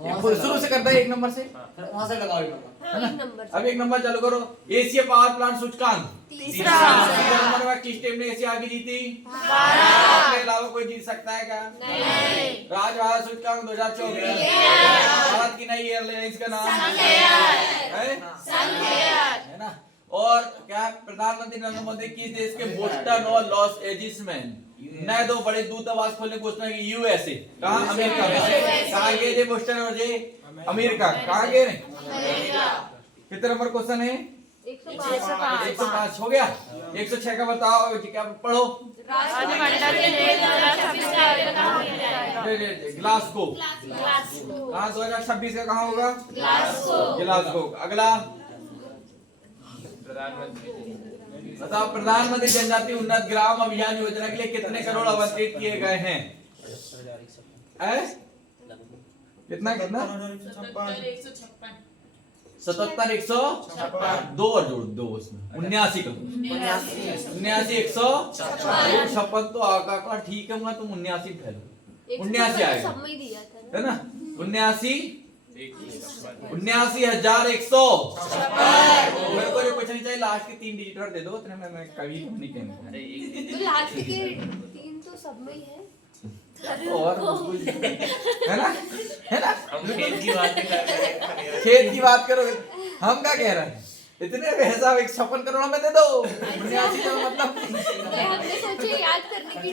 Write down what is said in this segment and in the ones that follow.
शुरू से करता है 1 नंबर से, वहां से लगाओ 1 नंबर। अब 1 नंबर चालू करो। एशिया पावर प्लांट सूचकांक तीसरा नंबर में किस टीम ने एशिया आगे जीती? भारत के अलावा कोई जीत सकता है क्या? नहीं। राजभाषा सूचकांक 2024 भारत की नई एयरलाइंस का नाम है ना। और क्या प्रधानमंत्री नरेंद्र मोदी किस देश के बोस्टन और लॉस एंजिल्स में नए 2 बड़े दूतावास खोलने की घोषणा की? यूएसए। कहाँ? अमेरिका में। कहाँ गए थे बोस्टन और ये अमेरिका? कहाँ गए? कितने नंबर क्वेश्चन है? 105 हो गया। 106 का बताओ क्या पढ़ो? ग्लासगो। कहाँ 2026 का कहाँ होगा? ग्लासगो। अगला बताओ प्रधानमंत्री जनजाति उन्नत ग्राम अभियान योजना के लिए कितने करोड़ आवंटित किए गए हैं? कितना कितना? 77 156 2 और जोड़ दो उसमें 79 करो। 79 156 तो आका ठीक है, मैं तुम 79 फैलो 79 आएगा है ना। 79,100 मेरे को जो कुछ नहीं चाहिए, लास्ट के 3 डिजिट और दे दो इतने में मैं कभी नहीं कहूँगा। तो लास्ट के 3 तो सब में ही है और है ना हम खेत की बात करो। हम क्या कह रहे हैं? इतने पैसा 56 करोड़ में दे दो 79 का मतलब हमने सोचे याद करने की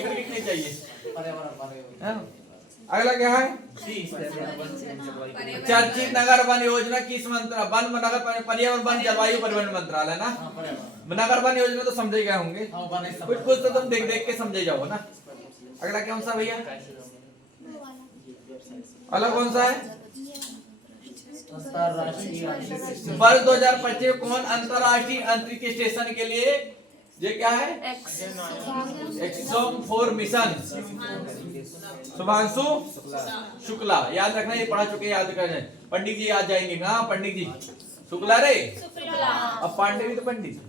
ट्रिक नहीं चाहिए। अगला क्या है? चर्चित नगर वन योजना किस मंत्रालय? वन नगर पर्यावरण वन जलवायु परिवर्तन मंत्रालय ना। नगर वन योजना तो समझे गए होंगे, कुछ कुछ तो तुम देख देख के समझे जाओ ना। अगला कौन सा भैया? अगला कौन सा है? वर्ष 2025 कौन अंतरराष्ट्रीय अंतरिक्ष स्टेशन के लिए ये क्या है? Axiom 4 mission. शुभांशु शुक्ला। याद रखना, ये पढ़ा चुके, याद करना। पंडित जी याद जाएंगे। हाँ पंडित जी शुक्ला रे। अब पांडे भी तो पंडित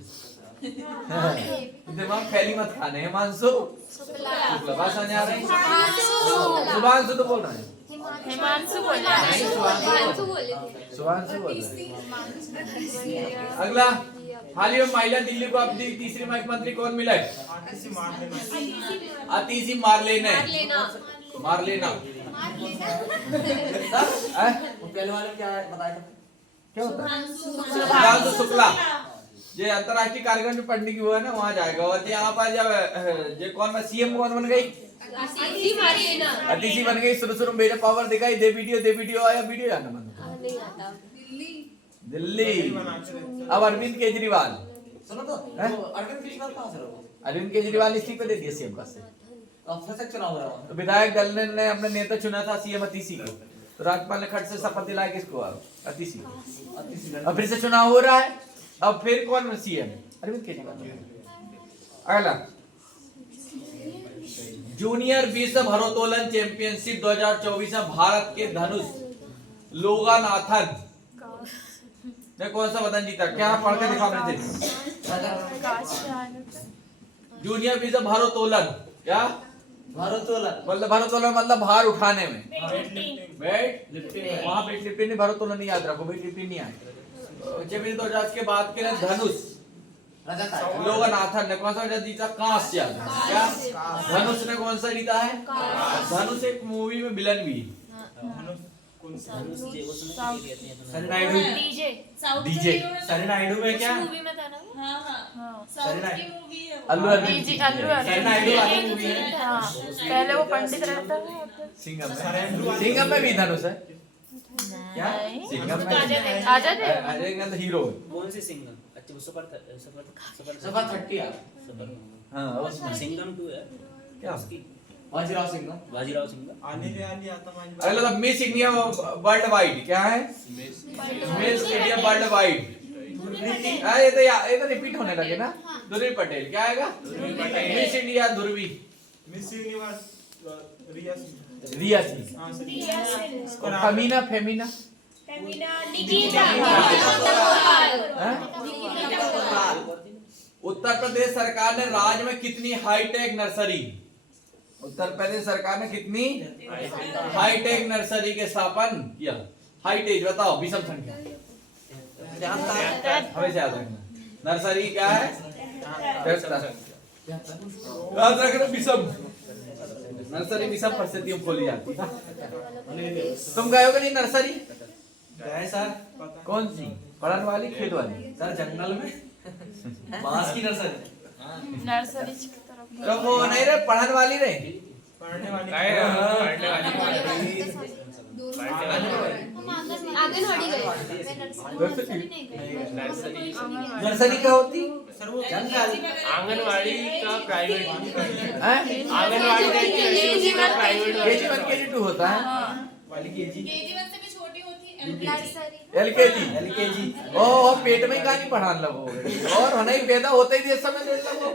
दिमाग फैली मत खाने। हिमांशु शुक्ला बात समझ आ रही? शुभांशु तो बोल रहा है। हिमांशु बोल अगला हाल ही में महिला दिल्ली को अपनी तीसरी मुख्यमंत्री कौन मिला है? अतिशी मारलेना। मारलेना पहले वाले क्या बताया था? क्या होता है? शुभांशु शुक्ला। ये अंतरराष्ट्रीय कार्यक्रम जो पढ़ने की वो है ना, वहाँ जाएगा। और यहाँ पर जब ये कौन सीएम कौन बन गई? अतिशी बन गई। शुरू में बेटा पावर दिखाई दे वीडियो आया। वीडियो आना बंद। दिल्ली। अब अरविंद केजरीवाल। सुनो तो अरविंद केजरीवाल कहाँ से रहा? अरविंद केजरीवाल इस्तीफे दे दिया सीएम पद से। फिर से चुनाव हो रहा है। तो विधायक दल ने अपने नेता चुना था सीएम अतिशी को, तो राज्यपाल ने खट से शपथ दिलाया किसको? अतिशी को। अब फिर से चुनाव हो रहा है। अब फिर कौन सीएम? अरविंद केजरीवाल। अगला जूनियर विश्व भारोत्तोलन चैंपियनशिप 2024 में भारत के धनुष लोगानाथन ने कौन सा वतन जीता? क्या पढ़ के दिखा रहे थे? जूनियर विश्व भारोत्तोलन क्या? भारोत्तोलन मतलब भार उठाने में। Weight lifting. वहाँ वेट लिफ्टिंग नहीं, भारोत्तोलन नहीं याद रखो, वेट लिफ्टिंग नहीं आए। चैंपियन 2000 के बाद के धनुष लोगानाथन ने कौन सा जीता? कांस्य। क्या? धनुष ने कौन सा जीता है? धनुष एक मूवी में विलन भी। डीजे सनी नायडू में क्या? अल्लू अर्जुन जी। सनी नायडू वाली मूवी है। पहले वो पंडित रहता है। सिंघम में भी धनुष है क्या? सिंघम में आजाद है। अजय का हीरो। कौन सी सिंगम? अच्छा वो सुपर 30 यार। हाँ उसमें सिंगम 2 है क्या? बाजीराव सिंह। अगला मिस इंडिया वर्ल्ड वाइड क्या है? Miss India world wide. ये तो रिपीट होने लगे ना। ध्रुवी पटेल क्या आएगा? मिस इंडिया ध्रुवी। मिस यूनिवर्स रिया सिंह। फेमिना उत्तर प्रदेश सरकार ने राज्य में कितनी हाईटेक नर्सरी उत्तर प्रदेश सरकार ने कितनी हाईटेक नर्सरी के स्थापन किया? हाईटेक बताओ, विषम संख्या हमेशा याद रखना। नर्सरी क्या है? याद रखना, विषम नर्सरी विषम परिस्थितियों में खोली जाती है। तुम गए हो कि नहीं नर्सरी? गए सर। कौन सी? पढ़ने वाली, खेत वाली? सर जंगल में बांस की नर्सरी। नर्सरी की तरफ। तो वो नहीं रे, पढ़ने वाली रे। पढ़ने वाली। आंगनवाड़ी गए। नर्सरी क्या होती? सर वो आंगनवाड़ी का प्राइवेट हैं? आंगनवाड़ी का प्राइवेट KG1 KG2 होता है। वाली केजी। LKG ओ पेट में ही कहानी पढ़ाने लगो और होना ही पैदा होते ही देश समय देख लगो।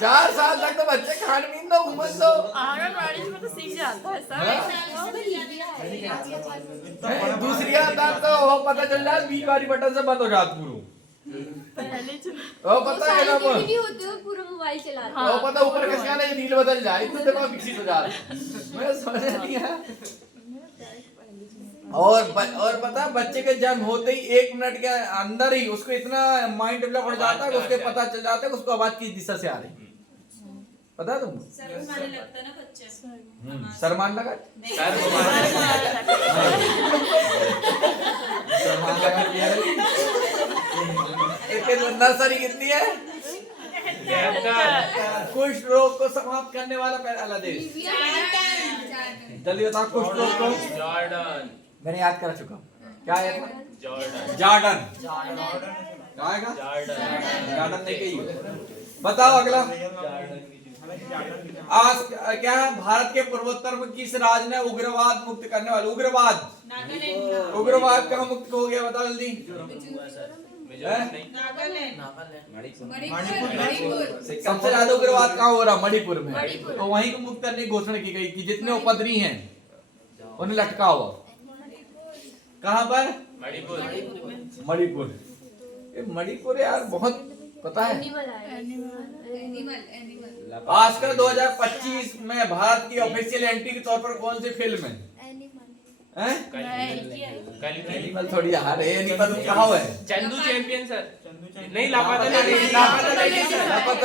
4 साल तक तो बच्चे खान पीन दो, घूमन दो। आंगनवाड़ी में तो सीख जाता है सब। दूसरी आता तो वो पता चल जाए 20 बारी बटन से बंद हो जात पूरा। वो पता है ना वो होते हो पूरा मोबाइल चलाते। वो पता ऊपर किस गाने की रील बदल जाए इतने दिमाग विकसित हो जाए। मैं समझ नहीं आया। और पता बच्चे के जन्म होते ही 1 मिनट के अंदर ही उसको इतना माइंड डेवलप हो जाता है कि उसके पता चल जाता है कि उसको आवाज किस दिशा से आ रही। पता है तुमको? शर्मान लगा नर्सरी कितनी है? कुष्ठ रोग को समाप्त करने वाला पहला देश। जल्दी बताओ कुष्ठ रोग को। जॉर्डन मैंने याद कर चुका हूँ। क्या है? जॉर्डन क्या आएगा? जॉर्डन नहीं कही। बताओ अगला। आज क्या है? भारत के पूर्वोत्तर में किस राज्य ने उग्रवाद मुक्त करने वाले उग्रवाद कहाँ मुक्त हो गया? बताओ जल्दी। सबसे ज्यादा उग्रवाद कहाँ हो रहा? मणिपुर में। तो वहीं को मुक्त करने की घोषणा की गई कि जितने उपद्रवी हैं उन्हें लटकाओ। कहाँ पर? मणिपुर। मणिपुर यार बहुत पता है। ऑस्कर 2025 में भारत की ऑफिशियल एंट्री के तौर पर कौन सी फिल्म है? एनिमल थोड़ी यार, एनिमल कहाँ है? Chandu champion sir. नहीं लापता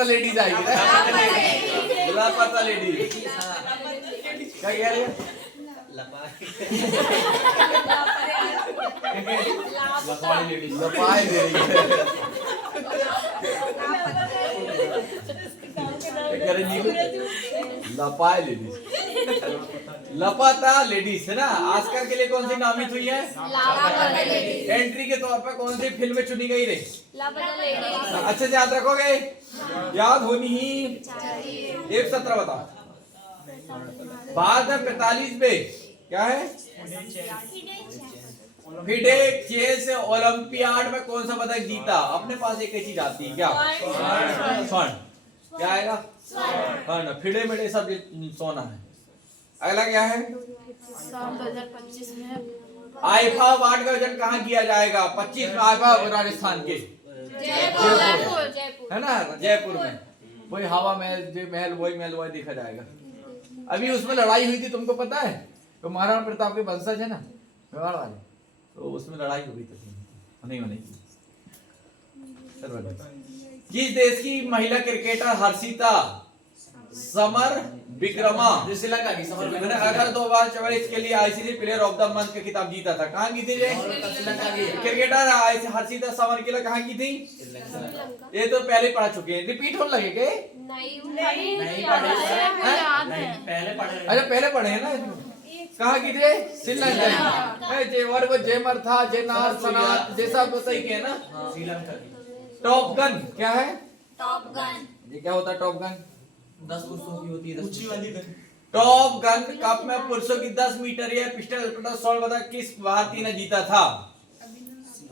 लेडीज आई। लापता लेडीज क्या कह रही है? लपाई दे रही लपाए लेडीज। लपाता लेडीज है ना। ऑस्कर के लिए कौन सी नामित हुई है? एंट्री के तौर पर कौन सी फिल्म चुनी गई रे? अच्छे से याद रखोगे, याद होनी ही। 117 बताओ। भारत में 45 में क्या है? फिडे चेस ओलंपियाड में कौन सा पदक जीता? अपने पास एक चीज आती है क्या? स्वर्ण। क्या आएगा? स्वर्ण। फिडे मिडे सब सोना है। अगला क्या है? 2025 में आईफा अवार्ड का आयोजन कहाँ किया जाएगा? 25 में आईफा राजस्थान के जयपुर है ना, जयपुर में। वही हवा महल वही देखा जाएगा। अभी उसमें लड़ाई हुई थी, तुमको पता है? तो महाराणा प्रताप के वंशज है ना मेवाड़ वाले, तो उसमें लड़ाई हो गई थी। नहीं बनेगी। किस देश की महिला क्रिकेटर हर्षिता समर विक्रमा श्रीलंका की समर मैंने अगर 2024 के लिए ICC player of the month का खिताब जीता था? कहाँ की थी? श्रीलंका की क्रिकेटर हर्षिता समर की कहाँ की थी? ये तो पहले पढ़ा चुके हैं, रिपीट होने लगे के? नहीं पढ़े। पहले पढ़े हैं ना। कहाँ की थे? श्रीलंका। जेवर को जेमर था, जेनार सनात जैसा तो सही के ना। श्रीलंका की। टॉप गन क्या है? टॉप गन ये क्या होता है? टॉप गन 10 पुरुषों की होती है। ऊंची वाली गन। टॉप गन कप में पुरुषों की 10 मीटर या पिस्टल शॉट बता किस भारतीय ने जीता था?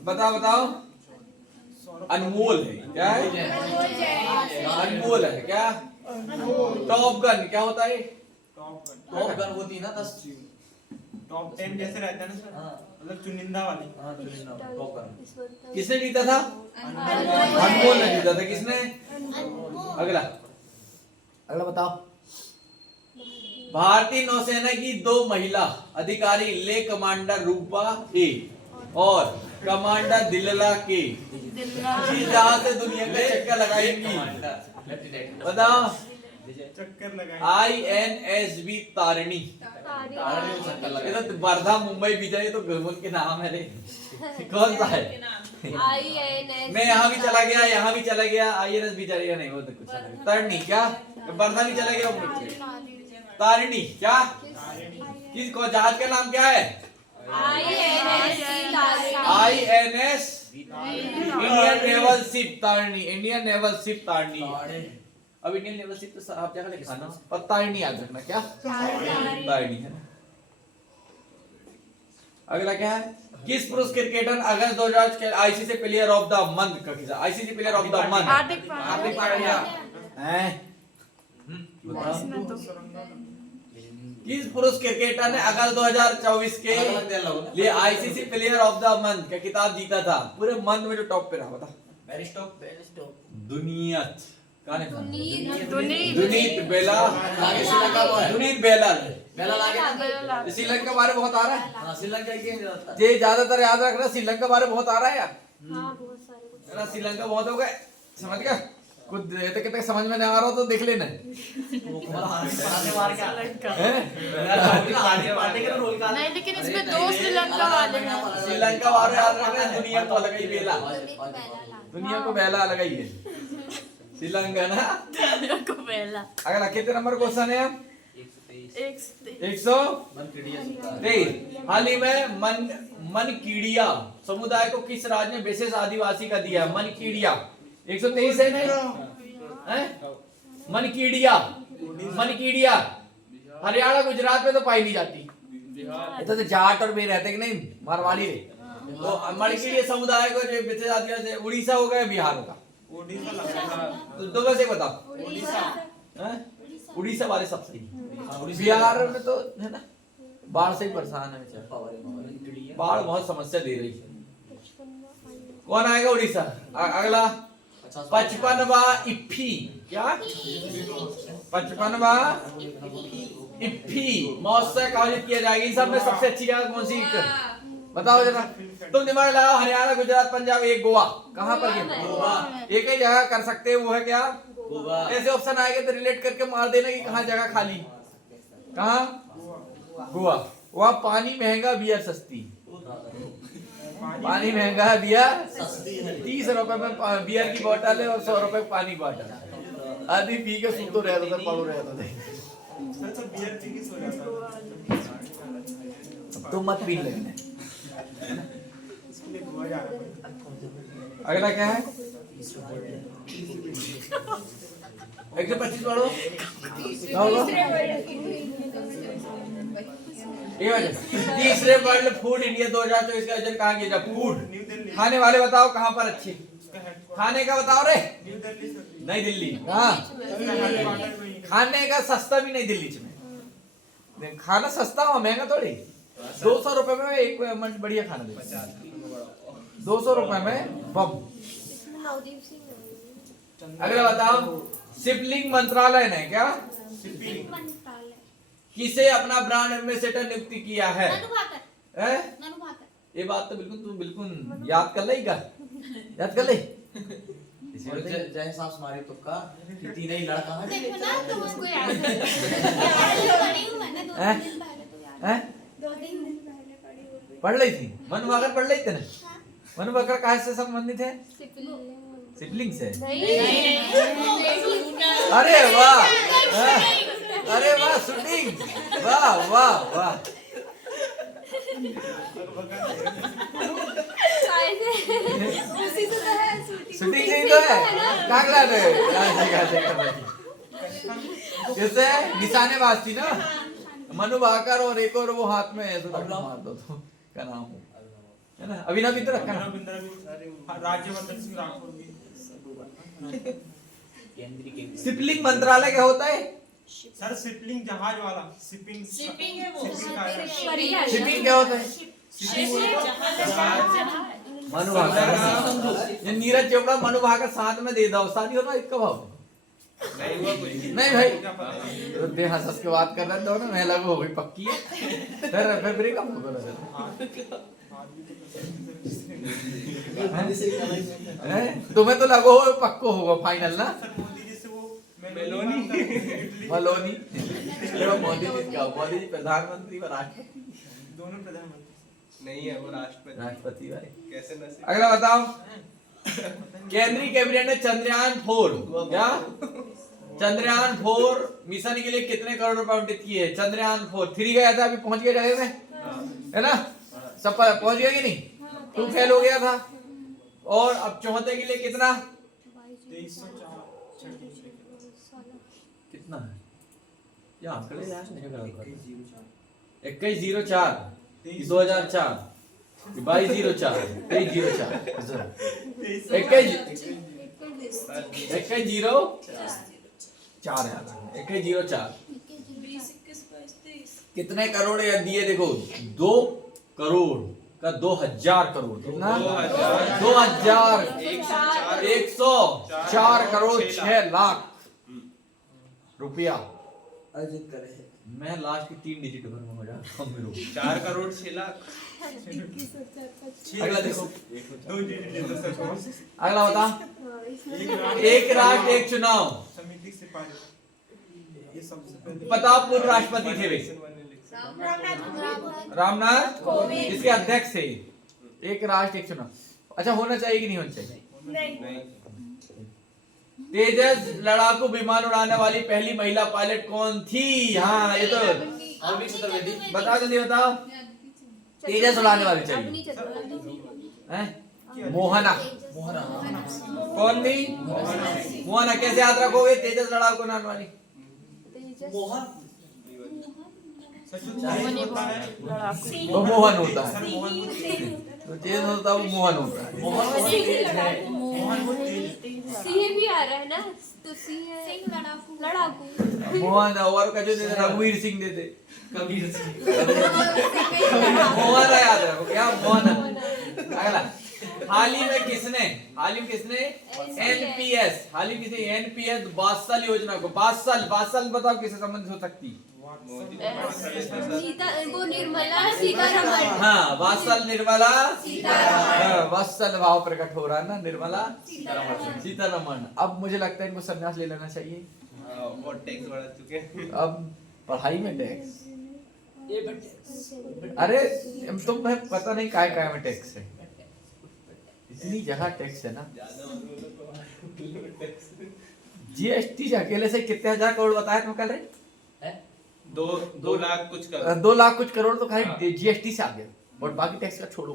बताओ। अनमोल है। क्या है? अनमोल है। क्या? टॉप गन क्या होता है? टॉप गन होती है ना 10। टॉप 10 जैसे रहता है ना सर, मतलब चुनिंदा वाली। टॉप गन किसने जीता था? अनमोल ने जीता था। किसने? अगला बताओ। भारतीय नौसेना की 2 महिला अधिकारी ले कमांडर रूपा ए और कमांडर दिलला के जहां से दुनिया का चक्कर लगाएंगी, बताओ। चक्कर लगाए INSV तारिणी, ये तो वर्धा मुंबई विजय, ये तो गगन के नाम है रे। कौन सा है? INS मैं यहाँ भी चला गया, यहाँ भी चला गया। INS भी चलेगा नहीं, वो तो कुछ तारिणी क्या, वर्धा भी चला गया। तारिणी क्या, किस को जहाज का नाम क्या है? INS Indian naval ship Tarini, Indian naval ship Tarini. अब इंडियन नेवल शिप तो आप जगह लिखा ना, और तारिणी याद रखना, क्या तारिणी है। अगला क्या है? किस पुरुष क्रिकेटर अगस्त 2000 के ICC player of the month का खिसा? ICC player of the month Hardik Hardik Pandya हैं। इसमें तो किस पुरुष क्रिकेटर ने अगस्त 2024 के लिए ICC player of the month का खिताब जीता था? पूरे मंथ में जो टॉप पे रहा, बता। दुनियत कौन है? दुनीत बेला, दुनीत बेला। श्रीलंका बारे बहुत आ रहा है, श्रीलंका की ये ज्यादातर याद रखना। श्रीलंका बारे बहुत आ रहा है यार, हाँ बहुत सारे है ना। श्रीलंका बहुत हो गए, समझ गया। कुछ कितने समझ में नहीं आ रहा हो तो देख लेना। नहीं, लेकिन इसमें 2 श्रीलंका वाले हैं। श्रीलंका वाले याद रखना। दुनिया को अलग ही बेला, दुनिया को बेला अलग ही है श्रीलंका ना। को पहला अगला कितने नंबर क्वेश्चन है? 123। हाल ही में मनकीड़िया समुदाय को किस राज्य ने विशेष आदिवासी का दिया? मनकीड़िया 123 है नहीं? मनकीड़िया, मनकीड़िया हरियाणा गुजरात में तो पाई नहीं जाती। ये तो जाट और भी रहते कि नहीं, मारवाड़ी रे। तो मनकीड़िया समुदाय को जो विशेष आदिवासी, उड़ीसा होगा या बिहार होगा? ओडिशा लग रहा है। तो दो में से बताओ। हैं? उड़ीसा वाले सब सही। बिहार में तो है ना, बाढ़ से ही परेशान है बेचारा, बाढ़ बहुत समस्या दे रही है। कौन आएगा उड़ीसा? अगला 55वां इफ्फी, क्या 55वां इफ्फी महोत्सव आयोजित किया जाएगा। इन सब में सबसे अच्छी जगह कौन सी बताओ जरा। तुम दिमाग लगाओ, हरियाणा गुजरात पंजाब एक गोवा, कहाँ पर? गोवा। एक ही जगह कर सकते हैं, वो है क्या? गोवा। ऐसे ऑप्शन आएंगे तो रिलेट करके मार देना कि कहाँ जगह खाली, कहाँ? गोवा। वहाँ पानी महंगा, बियर सस्ती। पानी महंगा है, बियर सस्ती है। 30 रुपए में बियर की बोतल है और 100 रुपए पानी बोतल। आदमी पी के सुतो रहता था, पड़ो रहता था। सर बियर पी के सो जाता है। तो मत पी लेना। इसके लिए गोवा जा रहा है। अगला क्या है? 125 पढ़ो। तीसरे वर्ल्ड फूड इंडिया 2024 का आयोजन कहाँ किया जाए? Food new Delhi. खाने वाले बताओ कहाँ पर अच्छे? उसका हेडक्वार्टर खाने का बताओ रे। न्यू दिल्ली से। नई दिल्ली। हाँ, हेडक्वार्टर में ही। खाने का सस्ता भी नई दिल्ली में। खाना सस्ता हो, महंगा थोड़ी। 200 रुपए में एक बढ़िया खाना दे। 200 रुपए में बम। नवदीप सिंह अगला बताओ, शिपलिंग मंत्रालय ने क्या मंत्रालय किसे अपना ब्रांड एम्बेसडर नियुक्त किया है? हैं? ये बात तो बिल्कुल तुम बिल्कुल याद कर लेगा, याद कर ले। जय साहब हमारे तुक्का तीन ही लड़का है। देखो ना तुम उसको याद है। हैं? हैं? पढ़ ली थी? मनु भाकर पढ़ ली थी ना? मनु भाकर कहाँ से संबंधित है? सिबलिंग से। अरे वाह, अरे वाह, शूटिंग, वाह वाह वाह। उसी से तो है शूटिंग से ही तो है। कागला ने जैसे निशानेबाज थी ना, मनु भाकर और एक और वो हाथ में ऐसे मार दो तो क्या नाम है ना? अभिनव बिंद्रा रखा ना? राज्यवर्धन सिंह राठौर भी। शिपलिंग मंत्रालय क्या होता है? सर शिपलिंग जहाज वाला, शिपिंग शिपिंग है वो। शिपिंग क्या होता है? मनु भाकर, ये नीरज चोपड़ा मनु भाकर साथ में दे दो, शादी होना इसका भाव। नहीं हुआ कुछ। नहीं भाई क्या पता है? तो दे हंस के बात कर रहे थे दोनों मैं लगो हो गई पक्की है फिर ब्रेकअप हो गया हाथ भी तो हैं? तुम्हें तो लगो हो पक्को होगा फाइनल ना सर मोदी जी से वो मेलोनी। मलोनी देखो मोदी जी क्या मोदी जी प्रधानमंत्री व राष्ट्रपति दोनों प्रधानमंत्री नहीं है वो राष्ट्रपति। राष्ट्रपति भाई कैसे नसीब। अगला बताओ केंद्रीय कैबिनेट ने चंद्रयान-4 क्या चंद्रयान-4 मिशन के लिए कितने करोड़ रुपए आवंटित किए चंद्रयान-4 3 गया था अभी पहुंच गया जगह में है ना सब पहुंच गया कि नहीं 2 फेल हो गया था और अब चौथे के लिए कितना 2304 कितना है क्या आंकड़े याद नहीं कर रहा 2104 2004 2204 2304 21 4 यार 2104 कितने करोड़ या दिए देखो 2 करोड़ का 2000 करोड़ कितना 2000 104 करोड़ 6 लाख रुपया अर्जित करे मैं लास्ट की 3 डिजिट भरूंगा मजा कम में 4 करोड़ 6 लाख। अगला देखो दो डिजिट सर अगला बता एक राष्ट्र एक चुनाव समिति से पारित ये सबसे पहले बताओ पूर्व राष्ट्रपति थे वे रामनाथ इसके अध्यक्ष थे एक राष्ट्र एक चुनाव अच्छा होना चाहिए कि नहीं होना चाहिए नहीं। तेजस लड़ाकू विमान उड़ाने वाली पहली महिला पायलट कौन थी हाँ ये तो अरविंद चतुर्वेदी बताओ जल्दी बताओ तेजस उड़ाने वाली चाहिए हैं? मोहना कौन थी मोहना कैसे याद रखोगे तेजस लड़ाकू उड़ाने वाली मोहन वो मोहन होता है सर मोहन वो तो तेज होता है वो मोहन होता है मोहन वो तेज सिंह भी आ रहा है ना तो सिंह लड़ाकू मोहन और का जो देते रघुवीर सिंह देते कबीर सिंह मोहन याद रखो क्या मोहन अगला हाल ही में किसने एनपीएस हाल ही किसी एनपीएस 22 साल योजना को 22 साल बताओ किससे संबंधित हो सकती सीता वो निर्मला सीतारमण हाँ 22 साल निर्मला वात्सल भाव प्रकट हो रहा है ना निर्मला सीतारमण अब मुझे लगता है इनको संन्यास ले लेना चाहिए बहुत टैक्स बढ़ा चुके हैं। अब पढ़ाई में टैक्स अरे तुम्हें पता नहीं काय में टैक्स है इतनी जगह टैक्स है ना जीएसटी अकेले से कितने हजार करोड़ बताया तुम कल रहे 2 लाख कुछ कर 2 लाख कुछ करोड़ तो खाली जीएसटी से आ गया और बाकी टैक्स का छोड़ो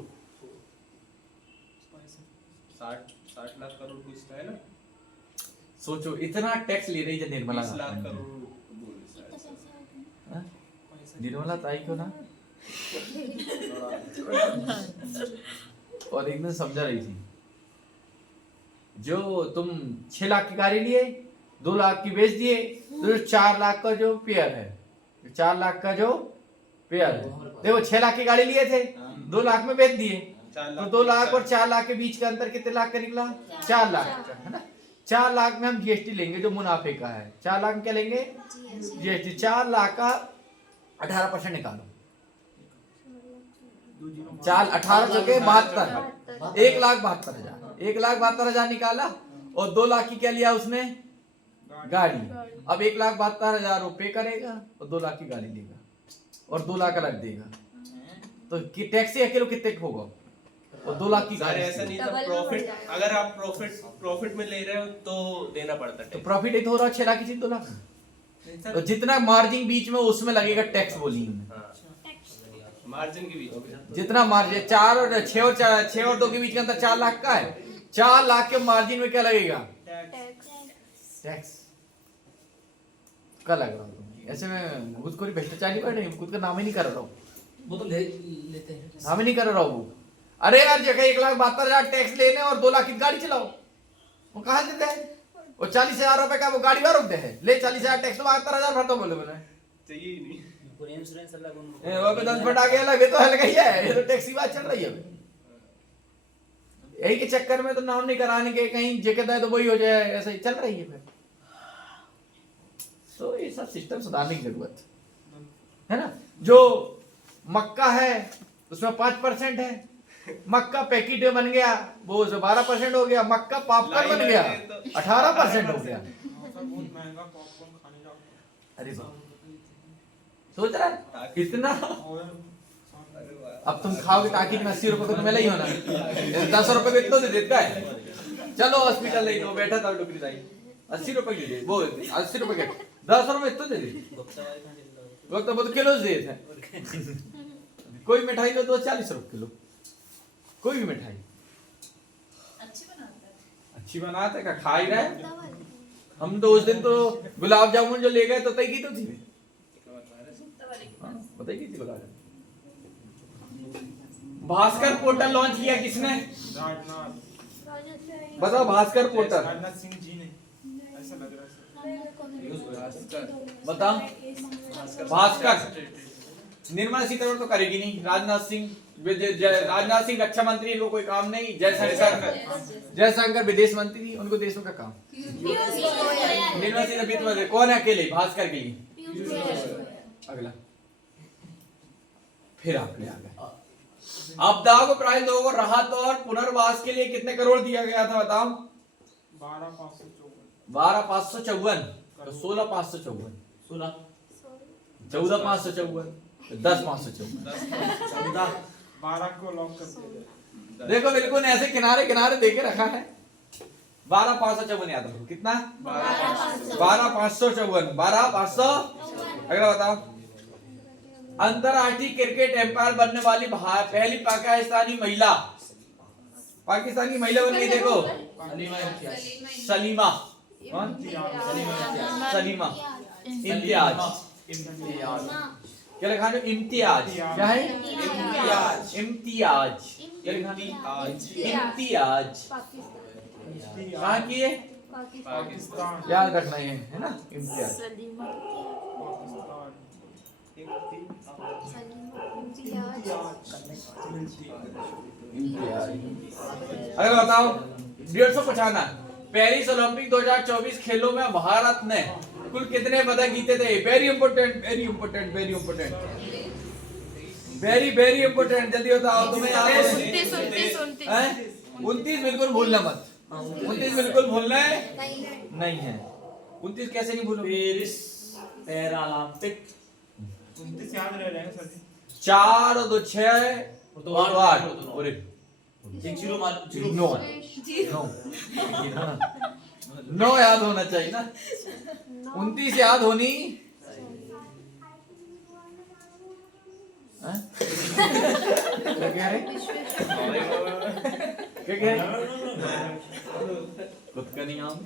60 लाख करोड़ कुछ है ना सोचो इतना टैक्स ले रही है निर्मला 20 लाख गांधी। करोड़ हाँ? निर्मला ताई को ना और एक दिन समझा रही थी जो तुम 6 लाख की गाड़ी लिए 2 लाख की बेच दिए तो 4 लाख का जो पेयर है 4 लाख का जो पेयर है देखो 6 लाख की गाड़ी लिए थे 2 लाख में बेच दिए तो 2 लाख और 4 लाख के बीच का अंतर कितने लाख का निकला 4 लाख का है ना 4 लाख में हम जीएसटी लेंगे जो मुनाफे का है 4 लाख में क्या लेंगे जीएसटी 4 लाख का 18% निकालो 18 जगह 72 1,72,000 निकाला और 2 लाख की क्या लिया उसने गाड़ी अब 1,72,000 रुपए करेगा और 2 लाख की गाड़ी लेगा और 2 लाख अलग देगा तो टैक्स अकेले कितने होगा और 2 लाख की सर गाड़ी ऐसा नहीं था प्रॉफिट अगर आप प्रॉफिट में ले रहे हो तो देना पड़ता है तो प्रॉफिट ही तो हो रहा 6 लाख की चीज 2 लाख तो जितना मार्जिन बीच में उसमें लगेगा टैक्स बोली मार्जिन के बीच में जितना मार्जिन 4 और 6 और 2 के बीच का अंतर 4 लाख का है 4 लाख के मार्जिन में क्या लगेगा टैक्स क्या लग रहा है ऐसे में घूसखोरी भ्रष्टाचारी बैठ रही खुद का नाम ही नहीं कर रहा हूँ वो तो लेते हैं नाम ही नहीं कर रहा हूँ वो अरे यार जगह 1,72,000 टैक्स लेने और 2 लाख की गाड़ी चलाओ वो कहाँ देते हैं वो 40,000 रुपए का वो गाड़ी बार रोकते हैं ले 40,000 टैक्स तो 72,000 भर दो बोले बोले चाहिए ही नहीं पूरे इंश्योरेंस अलग उनको वो भी 10 फट आ गया अलग ये तो हल्का ही है ये तो टैक्स की बात चल रही है अभी यही के चक्कर में तो नाम नहीं कराने के कहीं जगह है तो वही हो जाए ऐसा ही चल रही है फिर तो ये सब सिस्टम सुधारने की जरूरत है ना। जो मक्का है उसमें 5% है, मक्का पैकेट में बन गया वो 12% हो गया, मक्का पॉपकॉर्न बन गया 18% हो गया। बहुत महंगा पॉपकॉर्न खाने जाओ। अरे वाह, सोच रहा है कितना। अब तुम खाओगे ताकि में 80 रुपए को तो मिला ही होना, 10 रुपए को इतना दे देता है। चलो हॉस्पिटल ले लो, बैठा था डुकरी दाई 80 रुपए की दे, वो 80 रुपए के 10 रुपए इतना दे दे, वो तो किलो दे थे। कोई मिठाई लो तो 40 रुपए किलो, कोई भी मिठाई अच्छी बनाते हैं, खा ही रहे। हम तो उस दिन तो गुलाब जामुन जो ले गए तो तय की तो थी, बताइए की थी गुलाब जामुन। भास्कर पोर्टल लॉन्च किया किसने, बताओ भास्कर पोर्टल, राजनाथ सिंह जी ने, ऐसा लग रहा है। बताओ भास्कर। निर्मला सीतारमण तो करेगी नहीं, राजनाथ सिंह रक्षा मंत्री, इनको कोई काम नहीं। जयशंकर विदेश मंत्री, उनको देशों का काम। निर्मला सीतारमण वित्त मंत्री, कौन है अकेले भास्कर के लिए। अगला फिर आपने आ गए। आपदाओं को प्रभावित लोगों को राहत और पुनर्वास के लिए कितने करोड़ दिया गया था बताओ। 12,554, 16,554, 14,554, 10,554, 12 को लॉक कर दिया। देखो बिल्कुल ऐसे किनारे किनारे देके रखा है। 12,554 याद रखो, कितना 12,554, 12,500। अगला बताओ। अंतरराष्ट्रीय क्रिकेट एम्पायर बनने वाली पहली पाकिस्तानी महिला बन गई, देखो सलीमा। कौन? सलीमा इम्तियाज। क्या लिखा है? इम्तियाज। क्या है? इम्तियाज। क्या लिखा है? इम्तियाज। कहाँ की है? पाकिस्तान। याद रखना है ना, इम्तियाज। अगर बताओ 150 पछाना, पेरिस ओलंपिक 2024 खेलों में भारत ने कुल कितने पदक जीते थे? Very important, very important, very important, very very important. जल्दी बताओ, तुम्हें याद है? 29 बिल्कुल भूलना मत, 29 बिल्कुल भूलना नहीं है। 29 कैसे नहीं भूलोगे? पेरिस पैरालंपिक 29 याद रह जाएंगे सर जी। 4 और 2 6 और 8 पूरे 9 याद होना चाहिए ना, 29 याद होनी। क्या कह रहे? क्या कह रहे? खुद का नहीं आम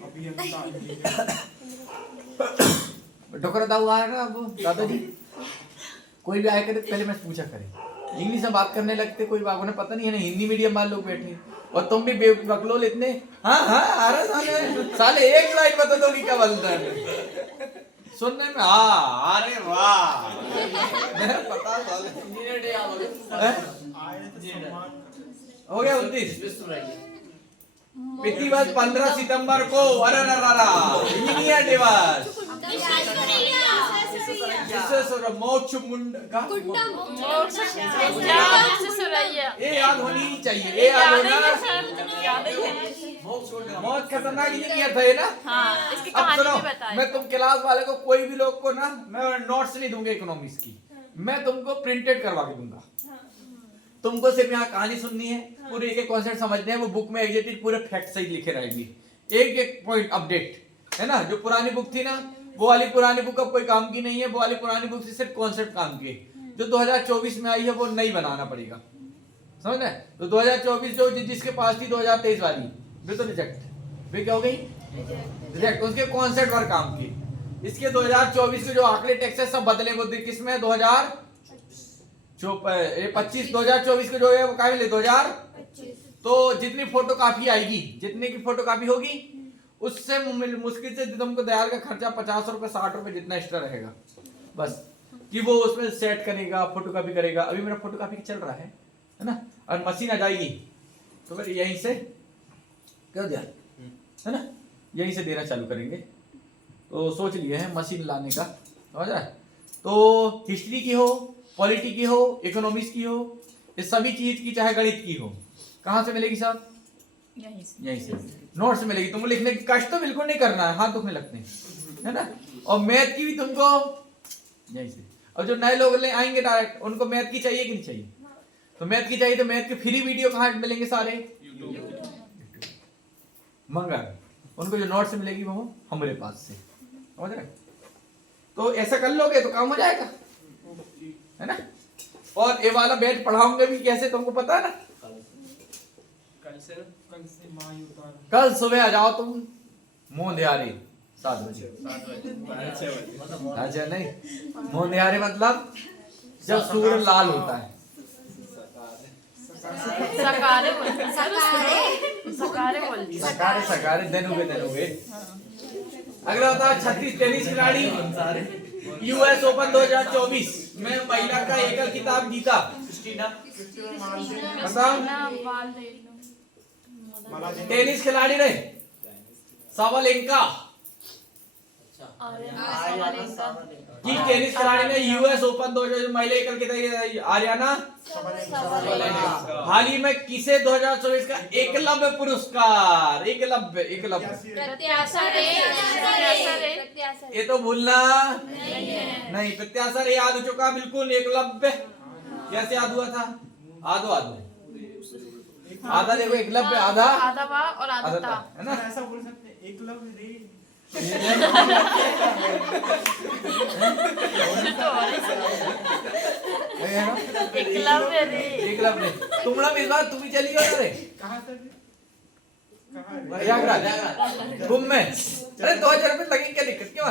ठोकर दाऊ आ रहा अब दादाजी। कोई भी आया करे पहले मैं पूछा करे, इंग्लिश में बात करने लगते कोई बाबू ने पता नहीं है ना, हिंदी मीडियम वाले लोग बैठे और तुम भी बकलोल इतने। हाँ आ रहा साले एक लाइन बता दो कि क्या बोलता है सुनने में। हाँ अरे वाह पता हो गया। 29 पिछली बार 15 सितंबर को इंजीनियर दिवस, मोक्ष मुंड का ये याद होनी चाहिए, ये याद होना। बहुत खतरनाक इंजीनियर थे ना। अब सुनो, मैं तुम क्लास वाले को कोई भी लोग को ना मैं नोट्स नहीं दूंगा इकोनॉमिक्स की, मैं तुमको प्रिंटेड करवा के दूंगा। तुमको सिर्फ यहाँ कहानी सुननी है, पूरे एक कॉन्सेप्ट समझने हैं। वो बुक में एग्जैक्टली पूरे फैक्ट सही लिखे रहेंगे, एक एक पॉइंट अपडेट है ना। जो पुरानी बुक थी ना, वो वाली पुरानी बुक अब कोई काम की नहीं है। वो वाली पुरानी बुक से सिर्फ कॉन्सेप्ट काम के, जो 2024 में आई है वो नई बनाना पड़ेगा, समझ रहे? तो 2024 जो जिसके पास थी 2023 वाली वे तो रिजेक्ट, वे क्या हो गई? रिजेक्ट। उसके कॉन्सेप्ट पर काम की। इसके 2024 के जो आंकड़े टैक्सेस सब बदले, वो किसमें? 2024 के जो है वो क्या मिले? 2025। तो जितनी फोटो कापी आएगी, जितने की फोटो कापी होगी, उससे मुश्किल से तुमको दयाल का खर्चा 50 रुपए 60 रुपए जितना एक्स्ट्रा रहेगा, बस कि वो उसमें सेट करेगा, फोटो कापी करेगा। अभी मेरा फोटो कापी चल रहा है ना, और मशीन आ जाएगी तो फिर यहीं से क्या दिया है ना, यहीं से देना चालू करेंगे। तो सोच लिए हैं मशीन लाने का, समझ रहा है। तो हिस्ट्री की हो, पॉलिटी की हो, इकोनॉमिक्स की हो, इस सभी चीज की, चाहे गणित की हो, कहाँ से मिलेगी साहब? यहीं से नोट से मिलेगी। तुमको लिखने की कष्ट तो बिल्कुल नहीं करना है, हाथ दुखने लगते हैं, है ना। और मैथ की भी तुमको यहीं से। और जो नए लोग आएंगे डायरेक्ट, उनको मैथ की चाहिए कि नहीं चाहिए? तो मैथ की चाहिए तो मैथ के फ्री वीडियो कहाँ मिलेंगे? सारे मगर उनको जो नोट से मिलेगी वो हमारे पास से, समझ रहे। तो ऐसा कर लोगे तो काम हो जाएगा, है ना। और ये वाला बैच पढ़ाऊंगे भी कैसे, तुमको पता है ना। कल सुबह आ जाओ तुम मोंदियारी 7 बजे। अच्छा नहीं, मोंदियारी मतलब जब सूर्य लाल होता है। सकारे बोलते सकारे सकारे दिन हुए। अगला होता है 36 टेनिस खिलाड़ी यूएस ओपन 2024 में महिला का एकल खिताब जीता। बताओ, टेनिस खिलाड़ी रहे सावलेंका की टेनिस खिलाड़ी ने यूएस ओपन 2024 महिला एकल खिताब आर्याना हाल ही में किसे 2024 का एकलव्य पुरस्कार एकलव्य ये तो भूलना नहीं। प्रत्याशा याद हो चुका बिल्कुल। एकलव्य कैसे याद हुआ था? आधो आधा देखो, एकलव्य आधा और आधा था, है ना। ऐसा बोल सकते हैं एकलव्य रे। एकलव्य तुम लोग इस बार तुम ही चली हो रे। कहाँ से? प्रयागराज कुंभ में। अरे 2000 रुपए लगेंगे, क्या दिक्कत क्यों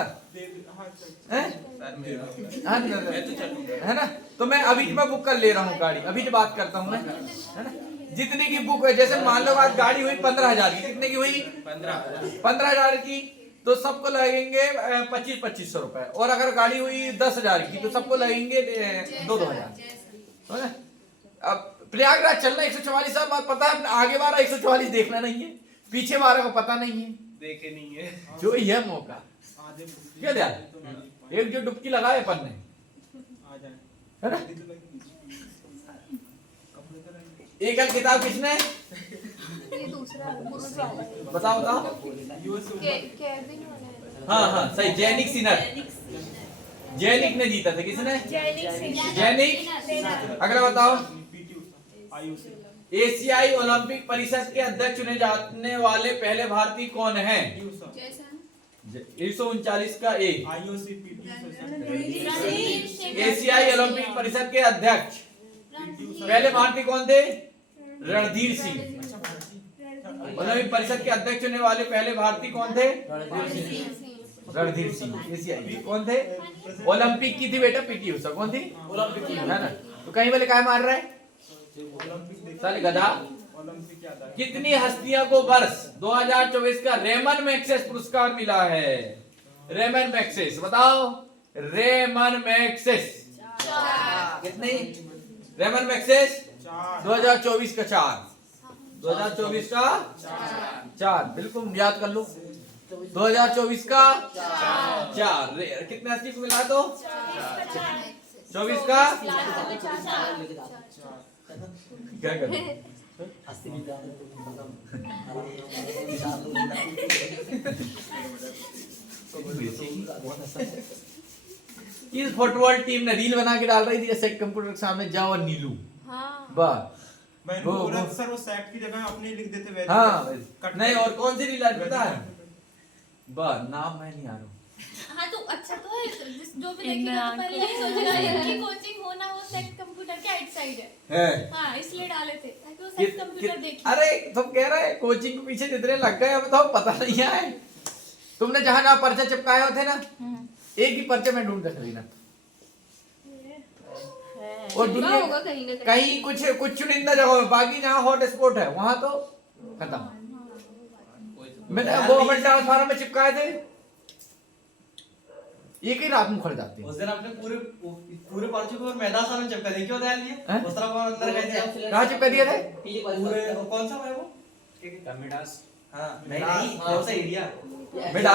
है ना। तो मैं अभी मैं बुक कर ले रहा हूँ गाड़ी, अभी जो बात करता हूँ मैं, है ना। जितने की बुक है, जैसे मान लो आज गाड़ी हुई 15,000 की, कितने की हुई? 15,000 की, तो सबको लगेंगे 2500 रुपए। और अगर गाड़ी हुई 10,000 की तो सबको लगेंगे 2,000। अब प्रयागराज चलना 144 साल बाद, पता है आगे बार 144 देखना नहीं है, पीछे बारह को पता नहीं है, देखे नहीं है जो यह मौका क्या दिया, एक जो डुबकी लगाए अपन ने, है ना। एकल किताब किसने? ये दूसरा बताओ बताओ। केविन हाँ सही, जैनिक सिनर। जैनिक ने जीता था। किसने? जैनिक। अगला बताओ। एशियाई ओलंपिक परिषद के अध्यक्ष चुने जाने वाले पहले भारतीय कौन हैं? 139 का ए। एशियाई ओलंपिक परिषद के अध्यक्ष पहले भारतीय कौन थे? रणधीर सिंह। ओलंपिक परिषद के अध्यक्ष चुने वाले पहले भारतीय कौन थे? रणधीर सिंह। एशियाई कौन थे? ओलंपिक की थी बेटा पीटी उषा। कौन थी? ओलंपिक की, है ना। तो कहीं वाले क्या मार रहे हैं? साले गधा। कितनी हस्तियों को वर्ष 2024 का रेमन मैग्सेस पुरस्कार मिला है? रेमन मैग्सेस बताओ। रेमन मैग्सेस कितनी? रेमन मैग्सेस 2024 का 4। 2024 का 4 बिल्कुल याद कर लो। 2024 का 4 कितने हस्ती को मिला? तो 24 का क्या कर इस फुटबॉल टीम ने रील बना के डाल रही थी जैसे कंप्यूटर के सामने जाओ और नीलू। सर वो सेट की जगह अपने लिख देते वैसे। हाँ नहीं, और कौन सी रील पता है? नाम मैं नहीं आ रहा। हाँ तो अच्छा तो है, जो भी देखेगा तो पहले यही सोचेगा इनकी कोचिंग होना वो सेट कंप्यूटर के आइट साइड है। हाँ इसलिए डाले थे ताकि वो सेट कंप्यूटर देखे। अरे तुम कह रहे हैं कोचिंग के पीछे जितने लग गए अब तो पता नहीं है। तुमने जहाँ जहाँ पर्चे चिपकाए होते ना, एक ही पर्चे में ढूंढ कर लेना। और दुनिया होगा कहीं ना कहीं कुछ चुनिंदा जगह में, बाकी जहाँ हॉट स्पॉट है वहां तो खत्म। मैंने वो अपने ट्रांसफार्मर में चिपकाए थे, एक ही रात में खुल जाते हैं। उस दिन आपने पूरे पर्चे को मैदान सामने चिपका दिया, क्यों डाल दिया? उस तरफ अंदर गए थे, कहाँ चिपका दिए थे? पूरे कौन सा है वो? टमेटास हाँ नहीं नहीं कौन सा एरिया बेटा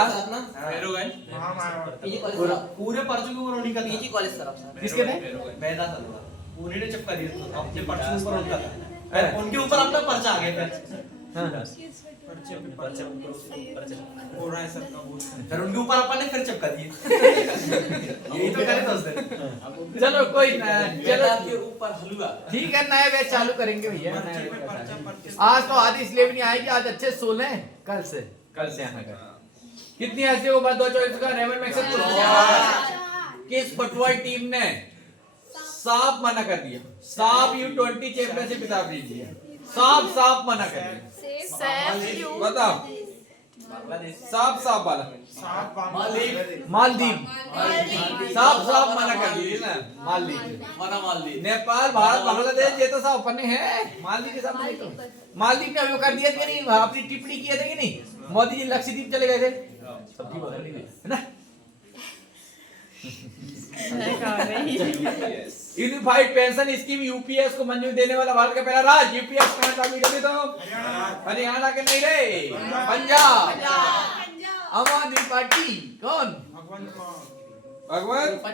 मेरो गए पीजी कॉलेज पूरे पर्चों के ऊपर उन्हीं का पीजी कॉलेज तरफ से किसके थे पैदा था उन्हीं ने चिपका दिया था अपने पर्चों के ऊपर उनका था उनके ऊपर अपना पर्चा आ गया था पर्चे हो रहा है सबका बहुत फिर उनके ऊपर अपन ने फिर चिपका दिए यही तो करे था उस दिन चलो कोई ना, चलो के ऊपर हलवा ठीक है, नए बैच चालू करेंगे भैया। नए बैच का time। आज तो आधी इसलिए भी नहीं आएगी, आज अच्छे सो लें, कल से यहाँ का कितनी हंसी को बाद 2 चॉइस का रेमन मैक्स किस फुटबॉल टीम ने साफ मना कर दिया? साफ U20 चैंपियनशिप किताब लीजिए, साफ मना कर दिया। बताओ, साफ वाला मालदीव साफ मना कर दिया ना। मालदीव नेपाल भारत बांग्लादेश ये तो सब अपने हैं, मालदीव के साथ नहीं। तो मालदीव ने अभी कर दिया था नहीं, अपनी टिप्पणी किए थे कि नहीं? मोदी जी लक्षद्वीप चले गए थे, सबकी बदल नहीं है ना। यूनिफाइड पेंशन स्कीम यूपीएस को मंजूरी देने वाला भारत का पहला राज्य यूपीएस कहां था? तो हरियाणा के नहीं रे, पंजाब। आम आदमी पार्टी कौन? भगवंत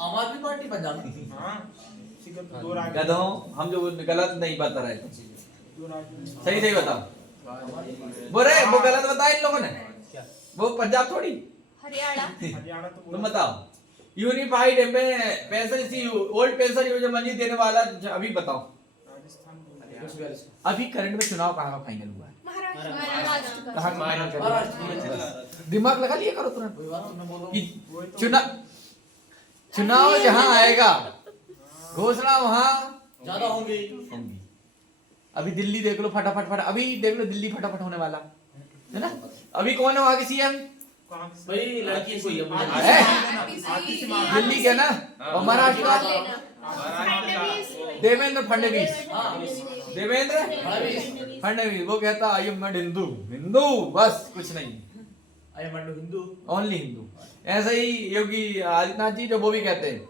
आम आदमी पार्टी पंजाब गधों, हम जो गलत नहीं बता रहे, सही बताओ। वो गलत बताया इन लोगों ने, वो पंजाब थोड़ी हरियाणा। तुम बताओ। यूनिफाइड पेंशन ओल्ड पेंशन योजना मंजूरी देने वाला अभी बताओ। अभी करंट में चुनाव कहाँ का फाइनल हुआ है? कहाँ का फाइनल कर दिया? दिमाग लगा लिया करो तुरंत कि चुनाव जहाँ आएगा घोषणा वहाँ ज्यादा होंगी। अभी दिल्ली देख लो फटाफट, अभी देख लो दिल्ली फटाफट होने वाला है ना। अभी कौन है वहाँ के सीएम? भाई लड़की कोई है दिल्ली के ना, और महाराष्ट्र का देवेंद्र फडणवीस। वो कहता आई एम नॉट हिंदू, बस कुछ नहीं, I am Hindu, only Hindu. ऐसे ही योगी आदित्यनाथ जी जो वो भी कहते हैं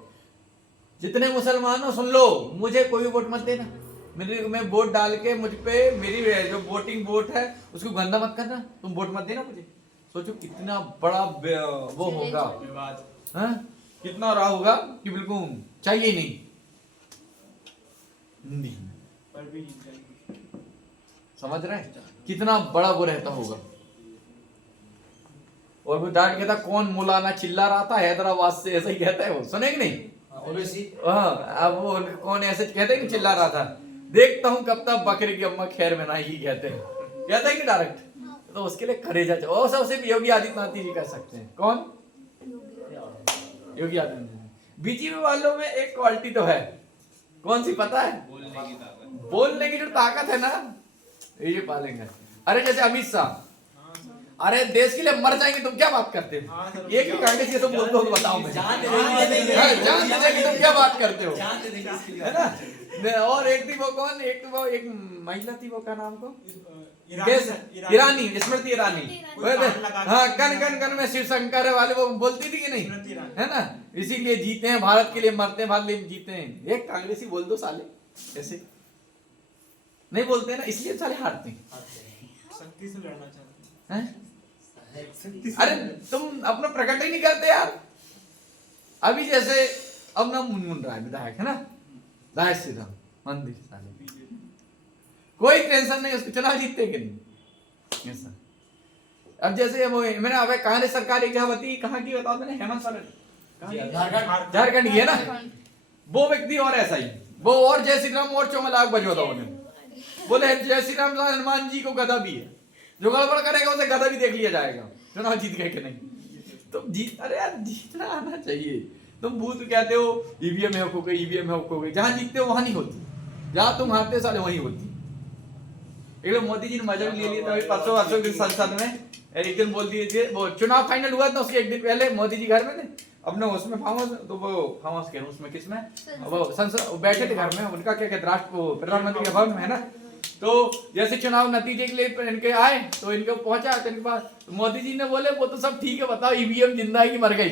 जितने मुसलमान हो सुन लो, मुझे कोई वोट मत देना, मैं वोट डाल के मुझ पे मेरी जो वोटिंग वोट है उसको गंदा मत करना, तुम वोट मत देना मुझे। सोचो कितना बड़ा वो होगा, कितना रहा होगा कि बिल्कुल चाहिए नहीं हिंदी। समझ रहे हैं कितना बड़ा वो रहता होगा। और वो डांट कहता कौन मौलाना चिल्ला रहा था हैदराबाद से, ऐसा ही कहता है वो, सुने कि नहीं? अब वो कौन ऐसे कहते हैं कि चिल्ला रहा था, देखता हूँ कब तक बकरी की अम्मा खैर में ना ही कहते हैं कि डायरेक्ट। तो उसके लिए करेजा चाहिए, और सबसे योगी आदित्यनाथ जी कर सकते हैं। कौन? योगी आदित्यनाथ। बीजेपी वालों में एक क्वालिटी तो है, कौन सी पता है? बोलने की जो ताकत है ना, ये पालेंगे। अरे जैसे अमित शाह, अरे देश के लिए मर जाएंगे, तुम क्या बात करते हो? एक भी कांग्रेस ये सब बोलते हो तो बताओ मुझे, जान दे देंगे, तुम क्या बात करते हो, है ना। और एक थी वो कौन, एक महिला थी, वो क्या नाम को, ईरानी, स्मृति ईरानी। हाँ, कन में शिव शंकर वाले वो बोलती थी कि नहीं, है ना। इसीलिए जीते हैं, भारत के लिए मरते हैं, भारत के लिए जीते हैं। एक कांग्रेसी बोल दो साले, ऐसे नहीं बोलते हैं ना, इसलिए साले हारते हैं। शक्ति से लड़ना चाहते हैं? अरे तुम अपना प्रकट ही नहीं करते यार। अभी जैसे अब ना मुनमुन राय विधायक है ना, राय सीधा मंदिर साले, कोई टेंशन नहीं, उसको चुनाव जीतते कि नहीं ऐसा। अब जैसे वो मैंने अब कांग्रेस सरकार एक जगह बती, कहाँ की बताओ मैंने, हेमंत सोरेन, झारखंड की है ना। वो व्यक्ति और ऐसा ही, वो और जय श्री राम और चौमलाग बजोदा उन्हें बोले जय श्री राम हनुमान जी को गदा भी है, जो गड़बड़ करेगा उसे गदा भी देख लिया जाएगा, चुनाव जीत गए कि नहीं। तुम जीत, अरे यार जीतना आना चाहिए। तुम बूथ कहते हो ईवीएम है हो गई, ईवीएम है हो गई, जहां जीतते हो वहां नहीं होती, जहां तुम हारते हो साले वहीं होती। एक बार मोदी जी ने मजा ले लिया था परसों की संसद में, एक दिन बोल दिए थे, वो चुनाव फाइनल हुआ था उसके एक दिन पहले मोदी जी घर में थे अपने उसमें फार्म हाउस, तो वो फार्म हाउस के उसमें किसमें वो संसद बैठे थे घर में, उनका क्या कहते राष्ट्र प्रधानमंत्री के भवन में है ना। तो जैसे चुनाव नतीजे के लिए इनके आए तो इनके पहुंचा, तो इनके पास मोदी जी ने बोले वो तो सब ठीक है, बताओ ईवीएम जिंदा है कि मर गई।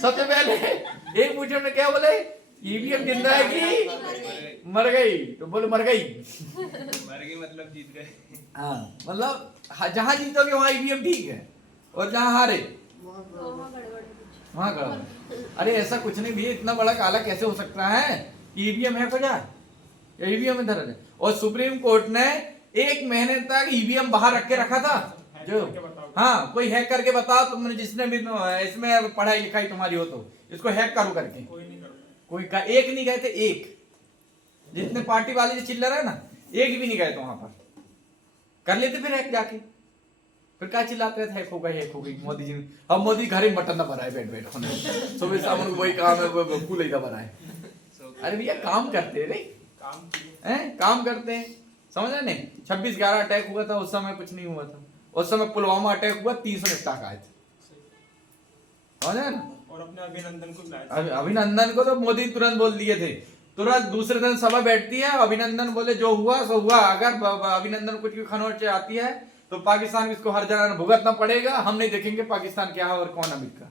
सबसे पहले एक पूछे उन्होंने क्या बोले, ईवीएम जिंदा है कि मर गई? तो बोलो मर गई। मर गई मतलब जीत गए। हाँ मतलब जहां जीतोगे वहां ईवीएम ठीक है, और जहां हारे वहां गड़बड़। अरे ऐसा कुछ नहीं भैया, इतना बड़ा काला कैसे हो सकता है? ईवीएम है क्या? ईवीएम इधर है। और सुप्रीम कोर्ट ने 1 महीने तक ईवीएम बाहर रख के रखा था। जो हाँ, कोई हैक करके बताओ तुमने, जिसने भी इसमें पढ़ाई लिखाई तुम्हारी हो तो इसको हैक करो करके। कोई का एक नहीं गए थे, एक जितने पार्टी वाले जो चिल्ला रहे ना, एक भी नहीं गए थे वहां पर। कर लेते फिर हैक जाके, फिर क्या चिल्लाते थे हैक हो गई मोदी जी ने। अब मोदी घर में बटन दबा रहा है, बैठ होने सुबह शाम उनको वही काम है, वो कूल ही दबा रहा है। अरे भैया काम करते रे, काम करते हैं, समझ रहे नहीं? 26/11 अटैक हुआ था, उस समय कुछ नहीं हुआ था। उस समय पुलवामा अटैक हुआ, 300 स्टाक आए थे, समझ रहे ना? और अपने अभिनंदन को बुलाया। अभिनंदन को तो मोदी तुरंत बोल दिए थे, तुरंत दूसरे दिन सभा बैठती है, अभिनंदन बोले जो हुआ सो हुआ। अगर अभिनंदन कुछ की खनोट आती है तो पाकिस्तान इसको हर जगह भुगतना पड़ेगा, हम नहीं देखेंगे पाकिस्तान क्या है और कौन अमेरिका।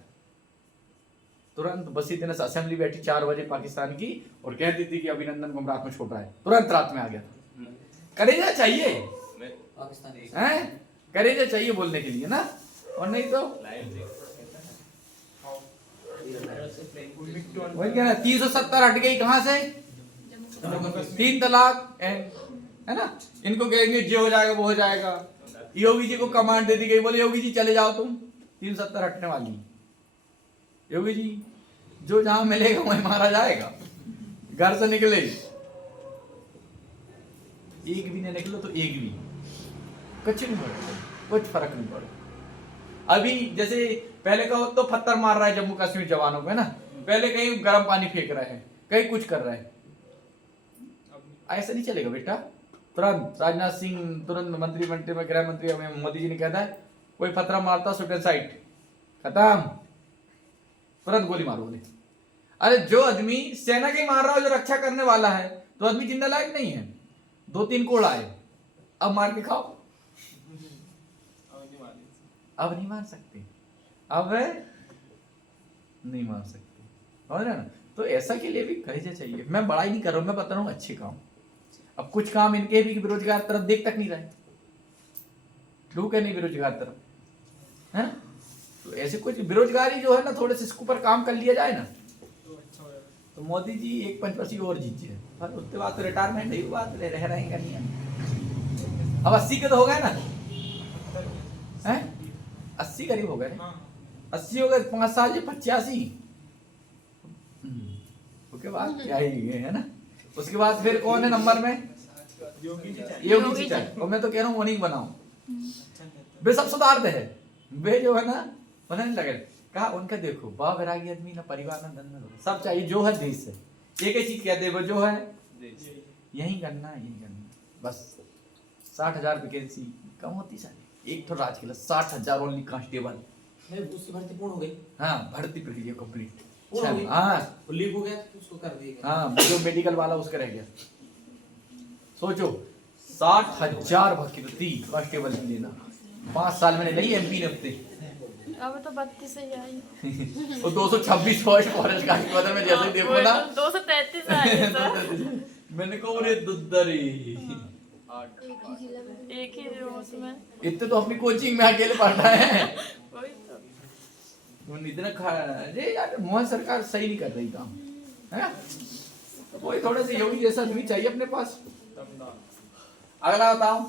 तुरंत बसी दिन असेंबली बैठी 4 बजे पाकिस्तान की, और कहती थी कि अभिनंदन को हम रात में छोड़ रहा है, तुरंत रात में आ गया था। करेजा चाहिए हैं, करेजा चाहिए बोलने के लिए ना, और नहीं तो वही क्या ना। 370 हट गई कहां से? 3 तलाक है ना। इनको कहेंगे जो हो जाएगा वो हो जाएगा। योगी जी को कमांड दे दी गई, बोले योगी जी चले जाओ तुम, 370 हटने वाली। योगी जी जो जहां मिलेगा वहीं मारा जाएगा, घर से निकले एक भी नहीं निकलो तो एक भी कुछ नहीं पड़ेगा, कुछ फर्क नहीं पड़ेगा। अभी जैसे पहले का तो पत्थर मार रहा है जम्मू कश्मीर जवानों पे ना, पहले कहीं गर्म पानी फेंक रहे हैं, कहीं कुछ कर रहे हैं। ऐसा नहीं चलेगा बेटा। तुरंत राजनाथ सिंह तुरंत मंत्रिमंडल में गृह मंत्री मोदी जी ने कहता है कोई पत्थर मारता सुसाइड खत्म, तुरंत गोली मारो बोले। अरे जो आदमी सेना के मार रहा हो, जो रक्षा करने वाला है, तो आदमी जिंदा लायक नहीं है। 2-3 कोड़ आए, अब मार के खाओ। अब नहीं मार सकते, अब नहीं मार सकते, समझ रहे ना? तो ऐसा के लिए भी करेजा चाहिए। मैं बड़ाई नहीं कर रहा हूं, मैं बता रहा हूं अच्छे काम। अब कुछ काम इनके भी बेरोजगार तरफ देख तक नहीं रहे, लोग है नहीं बेरोजगार तरफ, है ना? तो ऐसे कुछ बेरोजगारी जो है ना, थोड़े से इसके ऊपर काम कर लिया जाए ना, तो मोदी जी 1 पंचवर्षीय और जीतिए, पर उसके बाद तो रिटायरमेंट नहीं हुआ, तो रह रहेंगे नहीं। अब 80 के तो हो गए ना, हैं 80 करीब हो गए, 80 हो गए, 5 साल 85। उसके बाद क्या ही है ना। उसके बाद फिर कौन है नंबर में? योगी जी चाहिए। और मैं तो कह रहा हूँ वो नहीं बनाओ, वे सब सुधारते हैं, वे जो है ना बनाने लगे। कहा उनका देखो बा वैरागी आदमी ना, परिवार ना, धन ना, सब चाहिए जो है देश से। एक ही चीज कहते वो जो है यही करना, यही करना बस। 60,000 वैकेंसी कम होती सारी, एक तो राज के लिए 60,000 ओनली कांस्टेबल। उसकी भर्ती पूर्ण हो गई। हाँ भर्ती प्रक्रिया कंप्लीट। हाँ लीक हो गया तो उसको कर दिया। हाँ जो मेडिकल वाला उसका रह गया। सोचो 60,000 भर्ती कांस्टेबल की लेना, 5 साल मैंने नहीं एमपी ने अपने। अब तो 32 ही आई। वो 226 फॉरेस्ट गार्ड के बदले में जैसे ही देखो ना 233 आई सर। मैंने कहा अरे दुद्दरी, एक ही जो उसमें इतने तो अपनी कोचिंग में अकेले पढ़ रहे हैं। वही तो इतना अरे यार मोहन सरकार सही नहीं कर रही काम, है? कोई थोड़ा सा योगी जैसा आदमी चाहिए अपने पास। अगला बताओ,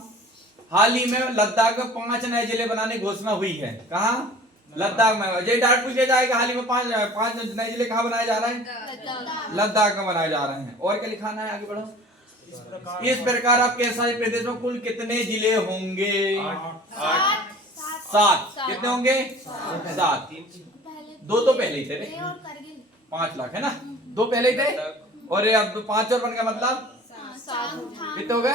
हाल ही में लद्दाख में 5 नए जिले बनाने की घोषणा हुई है। कहाँ? लद्दाख में। जय डायरेक्ट पूछ लिया जाएगा हाल ही में 5 नए जिले कहाँ बनाए जा रहे हैं? लद्दाख में बनाए जा रहे हैं। और क्या लिखाना है, आगे बढ़ो। इस प्रकार आपके सारे प्रदेश में कुल कितने जिले होंगे? 7। कितने होंगे? 7। 2 तो पहले ही थे, 5 लाख है ना, 2 पहले ही थे, और अब 5 और बन गया, मतलब कितने हो गए?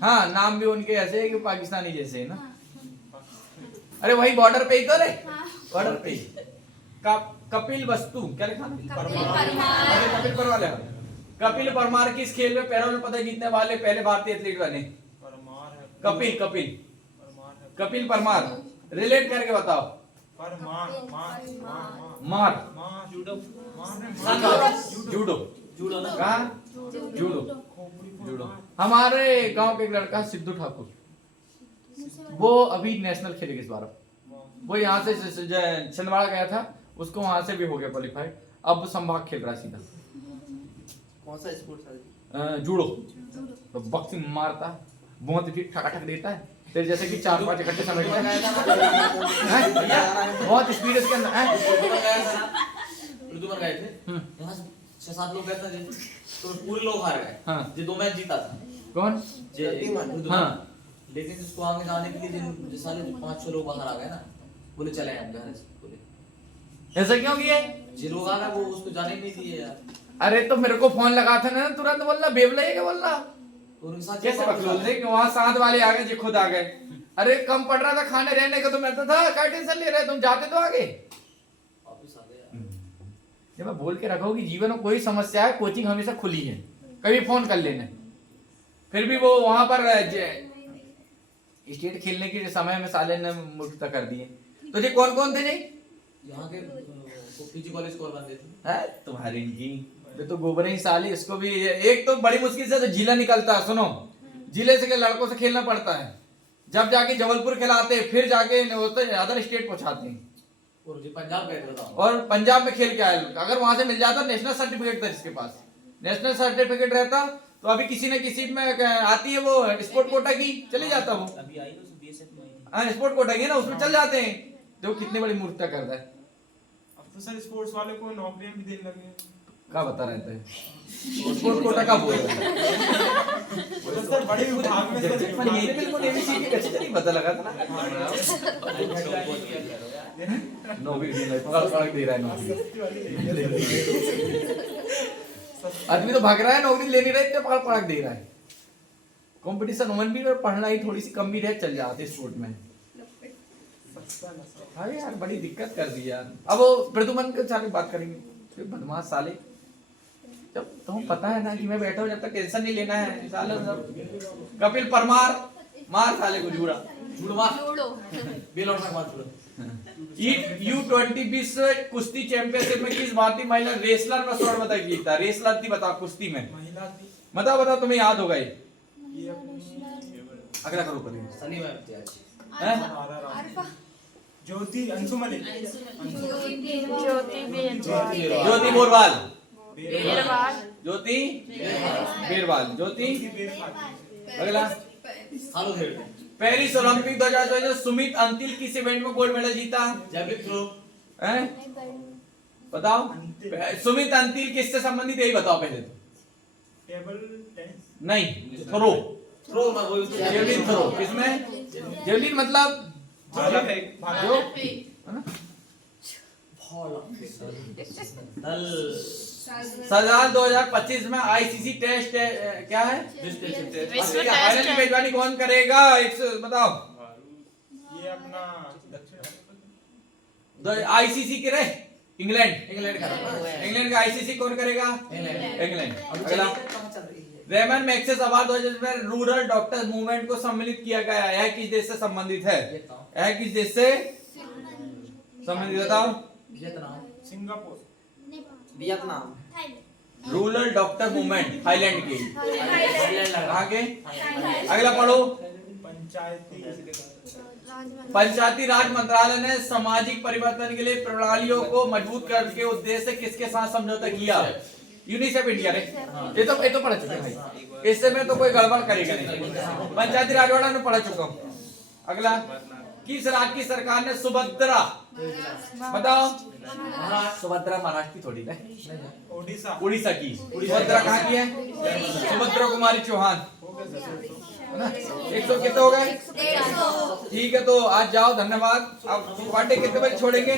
हाँ नाम भी उनके ऐसे है कि पाकिस्तानी जैसे है ना। अरे वही बॉर्डर पे ही तो रे, बॉर्डर पे ही। कपिल वस्तु क्या लिखा? कपिल परमार। कपिल परमार किस खेल में पैरा पदक जीतने वाले पहले भारतीय एथलीट बने? कपिल परमार। रिलेट करके बताओ। मार जूडो जूडो जूडो ना कहाँ जूडो जूडो। हमारे गांव के एक लड़का सिद्धू ठाकुर, वो अभी नेशनल खेलेगा इस बार। वो यहाँ से छिंदवाड़ा गया था, उसको वहां से भी हो गया क्वालिफाइड, अब संभाग खेल रहा है सीधा। कौन सा स्पोर्ट्स है? जूडो तो बॉक्सिंग मारता, बहुत ही ठकाठक देता है, तेरे जैसे कि 4-5 इकट्ठे समेटता है। बहुत स्पीड इसके अंदर है। उर्दू में गए थे, यहाँ 6-7 लोग गए थे, तो पूरे लोग हार गए। हाँ। जो 2 मैच जीता था कौन? उर्दू हाँ। में। लेकिन उसको आगे जाने के लिए जिन साले 5-6 लोग बाहर आ गए ना, बोले चले हम घर से, बोले ऐसा क्यों किया? जो लोग आ गए वो उसको जाने ही नहीं दिए यार। अरे तो मेरे को फोन लगा था ना, तुरंत बोलना बेवला है क्या बोलना। तो उनके साथ कैसे बकलोल थे कि वहाँ साथ वाले आ गए जो खुद आ गए। अरे कम पड़ रहा था खाने रहने का तो मैं तो था, क्या टेंशन ले रहे, तुम जाते तो आगे। वापस आ गए यार। जब मैं बोल के रखा कि जीवन में कोई समस्या है, कोचिंग हमेशा खुली है, कभी फोन कर लेना। फिर भी वो वहां पर स्टेट खेलने के समय में साले ने मुक्त कर दिए। तो जी कौन कौन थे जी? यहाँ के पीजी कॉलेज को बंदे थे। है तुम्हारी इनकी तो गोबरे ही साले। इसको भी एक तो बड़ी मुश्किल से तो जिला निकलता है, सुनो जिले से के लड़कों से खेलना पड़ता है, जब जाके जबलपुर खिलाते, फिर जाके अदर स्टेट पहुंचाते हैं। और जो पंजाब गए थे बताओ, और पंजाब में खेल के आए। अगर वहां से मिल जाता नेशनल सर्टिफिकेट था, जिसके पास नेशनल सर्टिफिकेट रहता तो अभी किसी न किसी में आती है वो स्पोर्ट कोटा की, चले जाता वो। अभी आई तो बीएसएफ में आई थी। हाँ स्पोर्ट कोटा की है ना, उसमें चल जाते हैं। देखो कितनी बड़ी मूर्खता करता है। अब तो सर स्पोर्ट्स वाले को नौकरियां भी देने लगे हैं। क्या बता रहता है स्पोर्ट कोटा का बोल रहा है। तो सर बड़े विभाग में सर पर ये बिल्कुल एबीसी की कच्ची नहीं पता लगा था ना। नौकरी दे रहा है, पकड़ दे रहा है नौकरी। आदमी तो भाग रहा है, नौकरी ले नहीं रहा है, इतने पकड़ दे रहा है। कंपटीशन वन भी और पढ़ना ही थोड़ी सी कम भी रहे, चल जाते स्पोर्ट में। हाँ यार बड़ी दिक्कत कर दी यार। अब वो प्रदुमन के साथ बात करेंगे, बदमाश साले। जब तुम्हें पता है ना कि मैं बैठा हूँ, जब तक टेंशन नहीं लेना है साले। सब कपिल परमार मार साले को जूड़ा जुड़वा लूडो बेल और मार जुड़ा। U20 विश्व कुश्ती चैंपियनशिप में किस भारतीय महिला रेसलर में स्वर्ण पदक जीता? रेसलर थी, बताओ कुश्ती में। महिला थी बताओ तुम्हें याद होगा ये। ये अपनी अगला करो करेंगे। सनी मैम थी आज। हैं? ज्योति अंशु मलिक ज्योति बेरवाल ज्योति बोरवाल, बेरवाल ज्योति बेरवाल, ज्योति। अगला हालो खेल पेरिस ओलंपिक 2024 सुमित अंतिल किस इवेंट में गोल्ड मेडल जीता? Javelin throw. हैं? बताओ सुमित अंतिल किससे संबंधित है, यही बताओ पहले तो। टेबल टेनिस नहीं, थ्रो, थ्रो में वही जेवलिन थ्रो। किसमें? जेवलिन मतलब भाला फेंक जो है ना? दल साल 2025 में आईसीसी टेस्ट क्या है? विश्व फाइनल की मेजबानी कौन करेगा? बताओ। ये अपना दक्षिण आईसीसी के रहे इंग्लैंड इंग्लैंड का इंग्लैंड का आईसीसी कौन करेगा? इंग्लैंड। अगला कहां चल रही है? रेमन मैग्सेस अवार्ड 2020 में रूरल डॉक्टर्स मूवमेंट को सम्मिलित किया गया है। यह किस देश से संबंधित है? यह किस देश से संबंधित बताओ? Vietnam. Singapore Vietnam. Rural doctor movement Thailand की। थाईलैंड लगा। आगे अगला पढ़ो। पंचायती राज मंत्रालय ने सामाजिक परिवर्तन के लिए प्रणालियों को मजबूत करने के उद्देश्य से किसके साथ समझौता किया? यूनिसेफ इंडिया ने। ये तो पढ़ चुके भाई, इससे में तो कोई गड़बड़ करेगा नहीं। पंचायती राज वाला ने पढ़ चुका हूँ। अगला किस राज्य की सरकार ने सुभद्रा, बताओ? सुभद्रा महाराष्ट्र की थोड़ी है, ओडिशा उड़ीसा की। सुभद्रा कहाँ की है? सुभद्रा कुमारी चौहान। 100 कितने हो गए? ठीक है तो आज जाओ, धन्यवाद। अब पार्टी कितने बजे छोड़ेंगे?